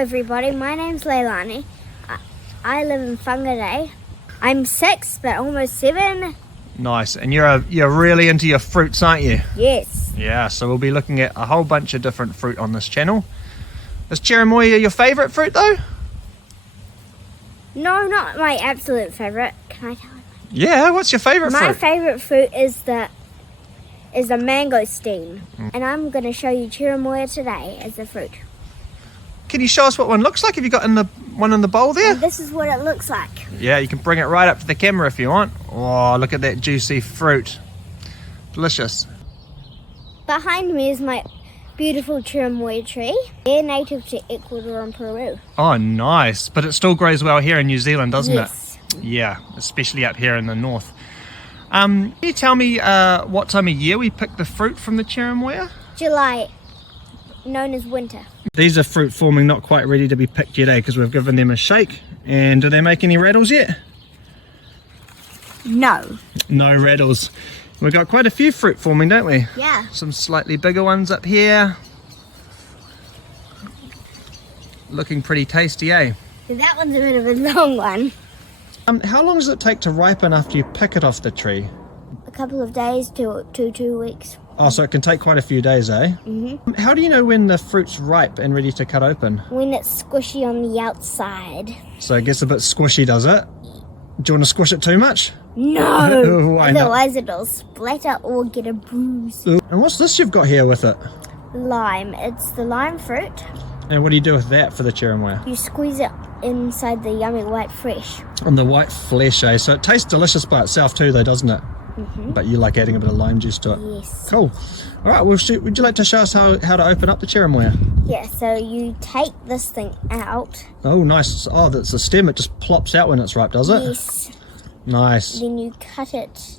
everybody, my name's Leilani. I live in Whangarei. I'm 6 but almost 7. Nice, and you're really into your fruits, aren't you? Yes. Yeah, so we'll be looking at a whole bunch of different fruit on this channel. Is cherimoya your favourite fruit though? No, not my absolute favourite. Can I tell you? Yeah, what's your favourite fruit? My favourite fruit is the mangosteen. And I'm going to show you cherimoya today as a fruit. Can you show us what one looks like? Have you got one in the bowl there? And this is what it looks like. Yeah, you can bring it right up to the camera if you want. Oh, look at that juicy fruit. Delicious. Behind me is my beautiful cherimoya tree. They're native to Ecuador and Peru. Oh, nice. But it still grows well here in New Zealand, doesn't Yes. it? Yeah, especially up here in the north. Can you tell me what time of year we pick the fruit from the cherimoya? July, known as winter. These are fruit forming, not quite ready to be picked yet, because we've given them a shake. And do they make any rattles yet? No. No rattles. We've got quite a few fruit forming, don't we? Yeah. Some slightly bigger ones up here. Looking pretty tasty, eh? That one's a bit of a long one. How long does it take to ripen after you pick it off the tree? A couple of days to 2 weeks. Oh, so it can take quite a few days, eh? Mm-hmm. How do you know when the fruit's ripe and ready to cut open? When it's squishy on the outside. So it gets a bit squishy, does it? Do you want to squish it too much? No! Why not? Otherwise it'll splatter or get a bruise. And what's this you've got here with it? Lime. It's the lime fruit. And what do you do with that for the cherimoya? You squeeze it inside the yummy white flesh. On the white flesh, eh? So it tastes delicious by itself too, though, doesn't it? Mm-hmm. But you like adding a bit of lime juice to it. Yes. Cool. All right, would you like to show us how to open up the cherimoya? Yeah, so you take this thing out. Oh, nice. Oh, that's the stem. It just plops out when it's ripe, does it? Yes. Nice. Then you cut it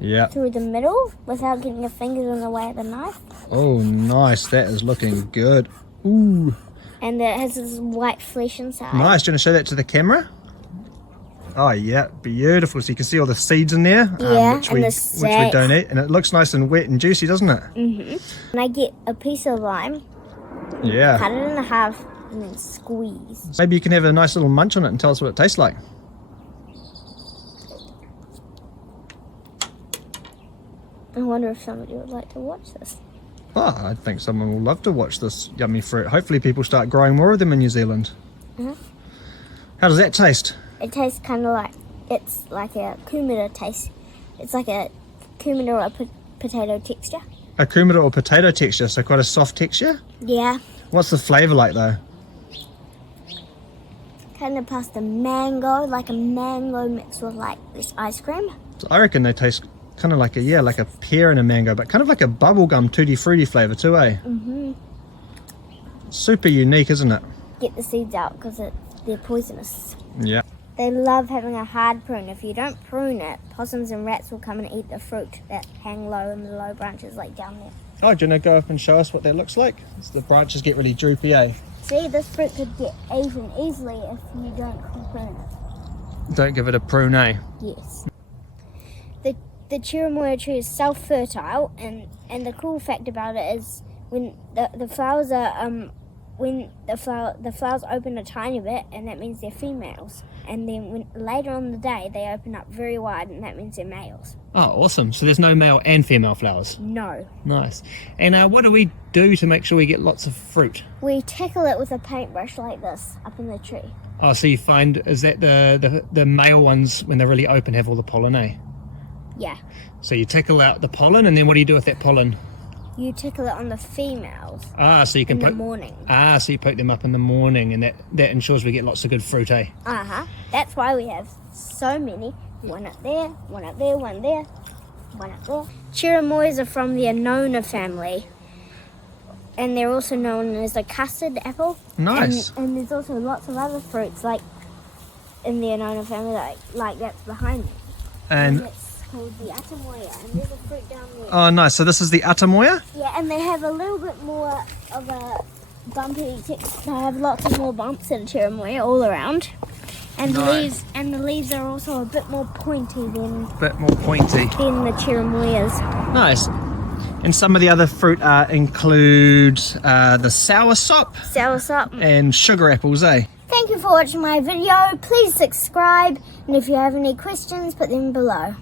Yeah. through the middle without getting your fingers in the way of the knife. Oh, nice. That is looking good. Ooh. And it has this white flesh inside. Nice. Do you want to show that to the camera? Oh, yeah. Beautiful. So you can see all the seeds in there. Yeah, which and we the don't eat. And it looks nice and wet and juicy, doesn't it? Mm-hmm. And I get a piece of lime, Yeah. cut it in half, and then squeeze. Maybe you can have a nice little munch on it and tell us what it tastes like. I wonder if somebody would like to watch this. Oh, I think someone will love to watch this yummy fruit. Hopefully people start growing more of them in New Zealand. Uh-huh. How does that taste? It tastes kind of like, it's like a kumara taste. It's like a kumara or potato texture. A kumara or potato texture, so quite a soft texture? Yeah. What's the flavour like though? Kind of past a mango, like a mango mixed with like this ice cream. So I reckon they taste kind of like a pear and a mango, but kind of like a bubblegum tutti fruity flavour too, eh? Mm-hmm. Super unique, isn't it? Get the seeds out because they're poisonous. Yeah. They love having a hard prune. If you don't prune it, possums and rats will come and eat the fruit that hang low in the low branches like down there. Oh, do you want to go up and show us what that looks like? So the branches get really droopy, eh? See, this fruit could get eaten easily if you don't prune it. Don't give it a prune, eh? Yes. The cherimoya tree is self-fertile, and the cool fact about it is when the flowers are when the flowers open a tiny bit, and that means they're females. And then later on in the day they open up very wide, and that means they're males. Oh, awesome. So there's no male and female flowers? No. Nice. And what do we do to make sure we get lots of fruit? We tickle it with a paintbrush like this up in the tree. Oh, so you find, is that the male ones, when they're really open, have all the pollen, eh? Yeah. So you tickle out the pollen, and then what do you do with that pollen? You tickle it on the females So you can in the morning. So you poke them up in the morning, and that ensures we get lots of good fruit, eh? Uh-huh. That's why we have so many. One up there, one up there, one there, one up there. Cherimoyas are from the Annona family. And they're also known as a custard apple. Nice. And there's also lots of other fruits like in the Annona family, like that's behind me. And it's called the atamoya, and there's a fruit down there. oh, nice. So this is the atamoya? Yeah, and they have a little bit more of a bumpy texture. They have lots of more bumps than cherimoya all around. And Nice. the leaves are also a bit more pointy than Bit more pointy. the cherimoyas. Nice. And some of the other fruit include the soursop Soursop. and sugar apples, eh? Thank you for watching my video. Please subscribe, and if you have any questions, put them below.